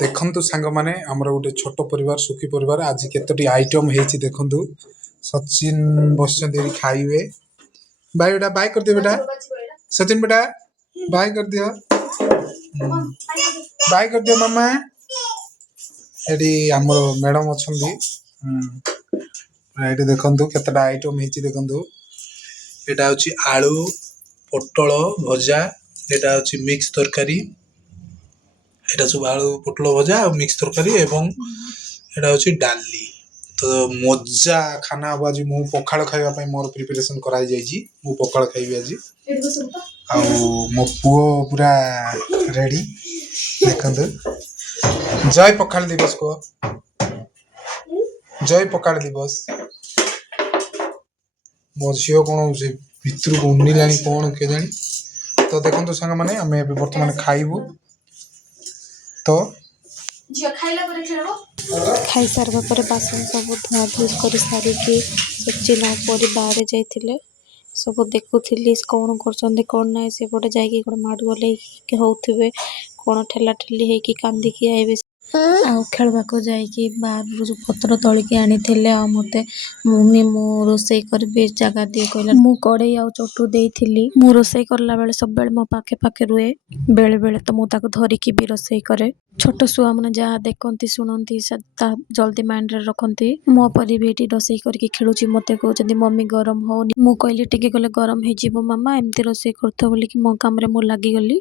ଦେଖନ୍ତୁ ସାଙ୍ଗମାନେ ଆମର ଗୋଟେ ଛୋଟ ପରିବାର ସୁଖୀ ପରିବାର ଆଜି କେତୋଟି ଆଇଟମ ହେଇଛି ଦେଖନ୍ତୁ। ସଚିନ ବସିଛନ୍ତି ଏଠି ଖାଇବେ। ଭାଇ ବେଟା ବାଇ କରିଦିଅ ବେଟା। ସଚିନ ବେଟା ବାଇ କରିଦିଅ। ବାଇ କରିଦିଅ ମାମା। ଏଠି ଆମର ମ୍ୟାଡମ ଅଛନ୍ତି। ଏଠି ଦେଖନ୍ତୁ କେତେଟା ଆଇଟମ ହେଇଛି ଦେଖନ୍ତୁ। ଏଇଟା ହଉଛି ଆଳୁ ପୋଟଳ ଭଜା, ଏଇଟା ହଉଛି ମିକ୍ସ ତରକାରୀ, ଏଇଟା ସବୁ ଆଳୁ ପୋଟଳ ଭଜା ଆଉ ମିକ୍ସ ତରକାରୀ ଏବଂ ଏଇଟା ହଉଛି ଡାଲି। ତ ମଜା ଖାନା ହବ ଆଜି। ମୁଁ ପଖାଳ ଖାଇବା ପାଇଁ ମୋର ପ୍ରିପାରେସନ କରାଯାଇଛି। ମୁଁ ପଖାଳ ଖାଇବି ଆଜି। ଆଉ ମୋ ପୁଅ ପୁରା ରେଡି ଦେଖନ୍ତୁ। ଜୟ ପଖାଳ ଦିବସ କୁହ। ଜୟ ପଖାଳ ଦିବସ। ମୋ ଝିଅ କଣ ସେ ଭିତରକୁ ଉଣ୍ଡିଲାଣି କଣ କେଜାଣି। ତ ଦେଖନ୍ତୁ ସାଙ୍ଗମାନେ ଆମେ ଏବେ ବର୍ତ୍ତମାନ ଖାଇବୁ। ତ ଖାଇସାରିବା ପରେ ବାସନ ସବୁ ଧୁଆ ଧୁଇ କରି ସାରିକି ସଚିନ ପରି ବାହାରେ ଯାଇଥିଲେ। ସବୁ ଦେଖୁଥିଲି କଣ କରୁଛନ୍ତି କଣ ନାହିଁ। ସେପଟେ ଯାଇକି କଣ ମାଡ଼ଗୋଳ ହେଇକି ହଉଥିବେ, କଣ ଠେଲା ଠେଲି ହେଇକି କାନ୍ଦିକି ଆଇବେ। ଆଉ ଖେଳିବାକୁ ଯାଇକି ବାହାରରୁ ଯେଉଁ ପତ୍ର ତୋଳିକି ଆଣିଥିଲେ। ଆଉ ମୋତେ ମମ୍ମି ମୁଁ ରୋଷେଇ କରିବି ଜାଗା ଦିଏ କହିଲା। ମୁଁ କଡ଼େଇ ଆଉ ଚଟୁ ଦେଇଥିଲି। ମୁଁ ରୋଷେଇ କଲା ବେଳେ ସବୁବେଳେ ମୋ ପାଖେ ପାଖେ ରୁହେ। ବେଳେ ବେଳେ ତ ମୁଁ ତାକୁ ଧରିକି ବି ରୋଷେଇ କରେ। ଛୋଟ ଛୁଆମାନେ ଯାହା ଦେଖନ୍ତି ଶୁଣନ୍ତି ତା ଜଲ୍ଦି ମାଇଣ୍ଡରେ ରଖନ୍ତି। ମୋ ପରି ବି ଏଠି ରୋଷେଇ କରିକି ଖେଳୁଛି। ମୋତେ କହୁଛନ୍ତି ମମ୍ମି ଗରମ ହଉନି। ମୁଁ କହିଲି ଟିକେ ଗଲେ ଗରମ ହେଇଯିବ ମାମା, ଏମିତି ରୋଷେଇ କରୁଥିବ ବୋଲିକି ମୋ କାମରେ ମୁଁ ଲାଗିଗଲି।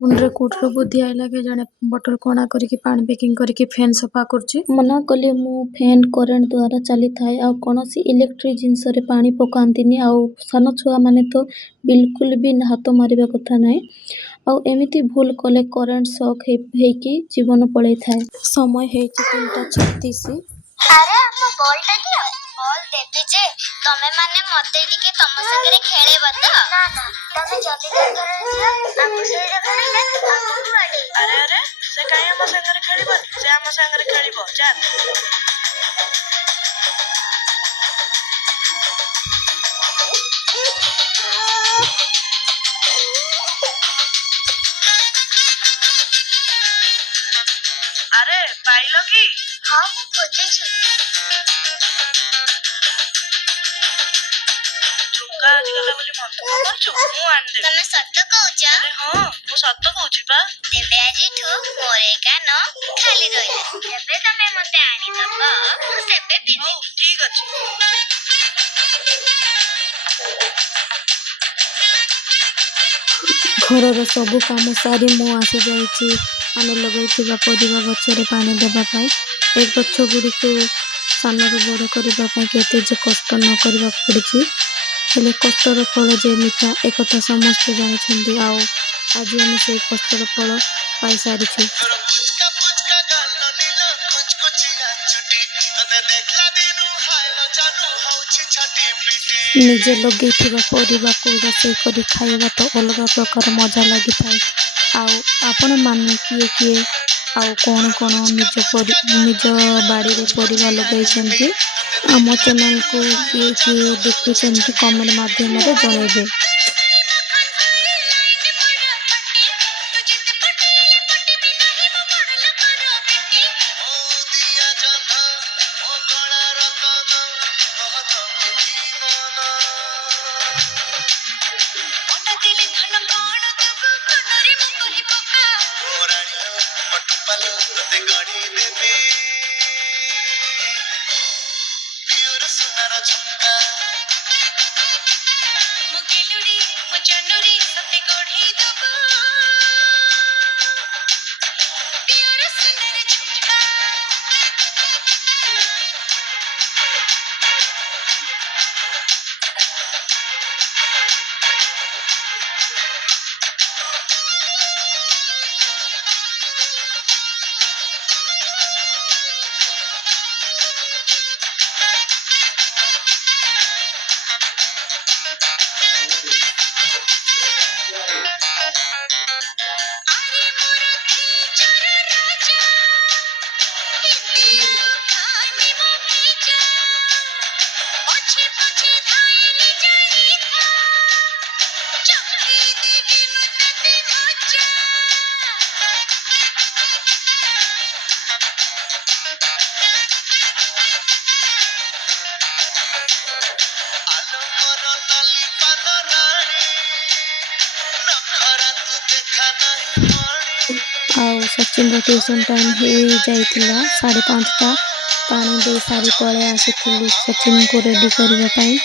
ମୁଣ୍ଡରେ କୋଉଠୁ ବୁଦ୍ଧି ଆଇଲା କି ଜଣେ ବୋଟଲ କଣା କରିକି ପାଣି ପ୍ୟାକିଂ କରିକି ଫ୍ୟାନ୍ ସଫା କରୁଛି। ମନା କଲି ମୁଁ ଫ୍ୟାନ୍ କରେଣ୍ଟ ଦ୍ୱାରା ଚାଲିଥାଏ ଆଉ କୌଣସି ଇଲେକ୍ଟ୍ରିକ୍ ଜିନିଷରେ ପାଣି ପକାନ୍ତିନି। ଆଉ ସାନ ଛୁଆମାନେ ତ ବିଲକୁଲ ବି ହାତ ମାରିବା କଥା ନାହିଁ। ଆଉ ଏମିତି ଭୁଲ କଲେ କରେଣ୍ଟ ସକ୍ ହେଇକି ଜୀବନ ପଳେଇଥାଏ। ସମୟ ହେଇଛି 3:36। ଆରେ ଆମ ବଲଟା ଦିଅ। ବଲ ଦେବି ଯେ ତମେ ମାନେ ମତେ ଟିକେ ତମ ସାଙ୍ଗରେ ଖେଳିବ ତ? ନା ନା ତମେ ଜଲ୍ଦି ଘରେ ଝିଅ। ଆମ ସେଇରେ ଖେଳିଲେ ଆମକୁ ଆଡେ। ଆରେ ଆରେ ସେ କାଇଁ ଆମ ସାଙ୍ଗରେ ଖେଳିବନି? ସେ ଆମ ସାଙ୍ଗରେ ଖେଳିବ। ଚାଲ। ଆରେ ପାଇଲ କି? ହଁ ମୁଁ ଖୋଜୁଛି। ଝୁମକା ଆଜି ଗଲା ବୋଲି ମନ ଦୁଃଖ କରୁଛୁ? ମୁଁ ଆଣିଦେବି। ତମେ ସତ କହୁଛ? ଆରେ ହଁ ମୁଁ ସତ କହୁଛି ବା। ତେବେ ଆଜିଠୁ ମୋର ଏ କାନ ଖାଲି ରହିଲା। ଯେବେ ତମେ ମତେ ଆଣିଦବ ମୁଁ ସେବେ ପିନ୍ଧିବି। ହଉ ଠିକ ଅଛି। ଘରର ସବୁ କାମ ସାରି ମୁଁ ଆସିଯାଇଛି ଆମେ ଲଗାଇଥିବା ପରିବା ଗଛରେ ପାଣି ଦେବା ପାଇଁ। ଏ ଗଛ ଗୁଡ଼ିକୁ ସାନରୁ ବଡ଼ କରିବା ପାଇଁ କେତେ ଯେ କଷ୍ଟ ନ କରିବାକୁ ପଡ଼ିଛି, ହେଲେ କଷ୍ଟର ଫଳ ଯେ ମିଠା ଏକଥା ସମସ୍ତେ ଜାଣିଛନ୍ତି। ଆଉ ଆଜି ଆମେ ସେଇ କଷ୍ଟର ଫଳ ପାଇସାରିଛୁ। ନିଜେ ଲଗେଇଥିବା ପରିବାକୁ ରୋଷେଇ କରି ଖାଇବା ତ ଅଲଗା ପ୍ରକାର ମଜା ଲାଗିଥାଏ। ଆଉ ଆପଣମାନେ କିଏ କିଏ ଆଉ କ'ଣ ନିଜ ବାଡ଼ିରେ ପରିବା ଲଗାଇଛନ୍ତି। ଆମ ଚ୍ୟାନେଲକୁ କିଏ କିଏ ଦେଖୁଛନ୍ତି କମେଣ୍ଟ ମାଧ୍ୟମରେ ଜଣାଇବେ। ଆଉ ସଚିନର ଟ୍ୟୁସନ୍ ଟାଇମ୍ ହେଇଯାଇଥିଲା 5:30ଟା। ପାଣି ଦେଇ ସାରି ପଳେଇ ଆସିଥିଲି ସଚିନକୁ ରେଡ଼ି କରିବା ପାଇଁ।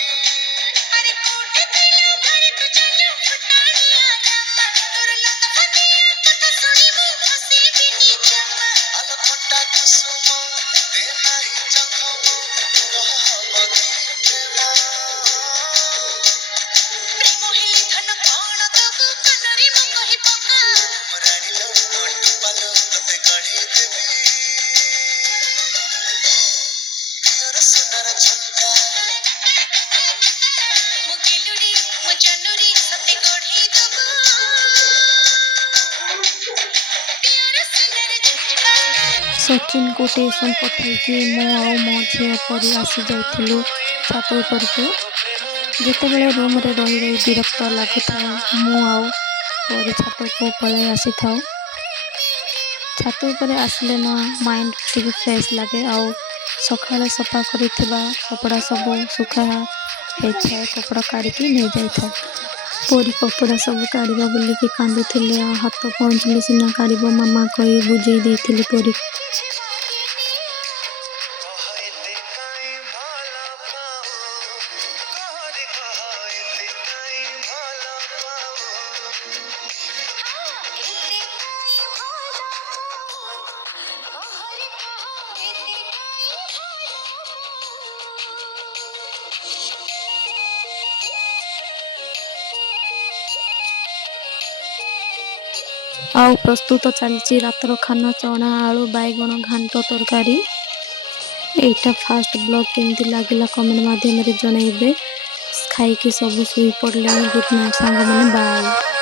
ସଚିନକୁ ଟ୍ୟୁସନ୍ ପଠାଇକି ମୁଁ ଆଉ ମୋ ଝିଅ ପରି ଆସିଯାଇଥିଲୁ ଛାତ ଉପରକୁ। ଯେତେବେଳେ ରୁମ୍ରେ ରହି ରହି ବିରକ୍ତ ଲାଗୁଥାଏ ମୁଁ ଆଉ ପରି ଛାତକୁ ପଳାଇ ଆସିଥାଉ। ଛାତ ଉପରେ ଆସିଲେ ନା ମାଇଣ୍ଡ ଟିକେ ଫ୍ରେଶ୍ ଲାଗେ। ଆଉ ସକାଳେ ସଫା କରିଥିବା କପଡ଼ା ସବୁ ଶୁଖା ହେଇଥାଏ, କପଡ଼ା କାଢ଼ିକି ନେଇଯାଇଥାଏ। ପରି କପଡ଼ା ସବୁ କାଢ଼ିବା ବୋଲିକି କାନ୍ଦୁଥିଲେ। ଆଉ ହାତ ପହଞ୍ଚିଲେ ସିନା କାଢ଼ିବ ମାମା କହି ବୁଝେଇ ଦେଇଥିଲି ପରି। ଆଉ ପ୍ରସ୍ତୁତ ଚାଲିଛି ରାତ୍ର ଖାନା ଚଣା ଆଳୁ ବାଇଗଣ ଘାଣ୍ଟ ତରକାରୀ। ଏଇଟା ଫାଷ୍ଟ ବ୍ଲଗ୍ କେମିତି ଲାଗିଲା କମେଣ୍ଟ ମାଧ୍ୟମରେ ଜଣାଇବେ। ଖାଇକି ସବୁ ଶୋଇ ପଡ଼ିଲେଣି। ଗୁଡ୍ ନାଇଟ୍ ସାଙ୍ଗମାନେ, ବାଏ।